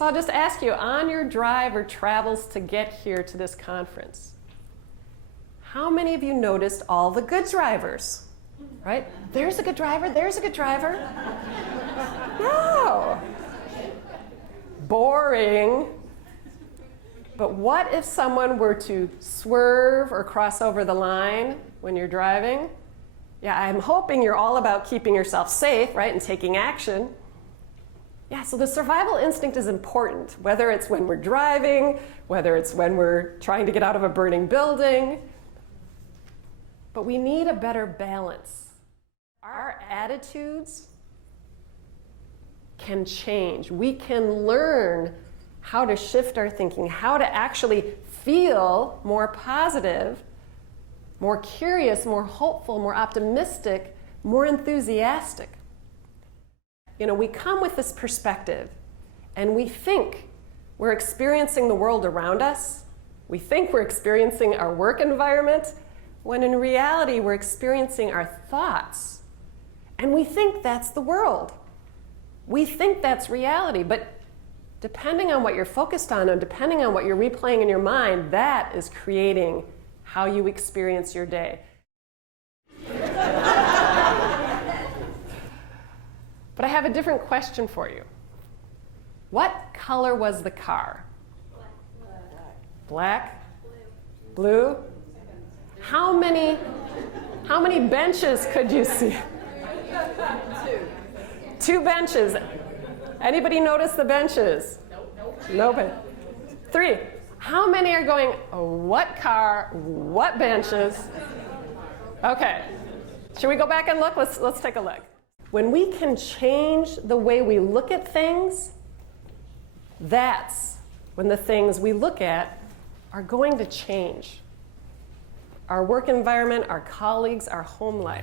So I'll just ask you, on your drive or travels to get here to this conference, how many of you noticed all the good drivers? Right? There's a good driver, there's a good driver. No. Boring. But what if someone were to swerve or cross over the line when you're driving? Yeah, I'm hoping you're all about keeping yourself safe, right, and taking action. Yeah, so the survival instinct is important, whether it's when we're driving, whether it's when we're trying to get out of a burning building. But we need a better balance. Our attitudes can change. We can learn how to shift our thinking, how to actually feel more positive, more curious, more hopeful, more optimistic, more enthusiastic. You know, we come with this perspective and we think we're experiencing the world around us. We think we're experiencing our work environment, when in reality we're experiencing our thoughts. And we think that's the world. We think that's reality, but depending on what you're focused on and depending on what you're replaying in your mind, that is creating how you experience your day. But I have a different question for you. What color was the car? Black? Blue? How many benches could you see? Two benches. Anybody notice the benches? Nobody. Three. How many are going, what car, what benches? Okay. Should we go back and look? Let's take a look. When we can change the way we look at things, that's when the things we look at are going to change. Our work environment, our colleagues, our home life.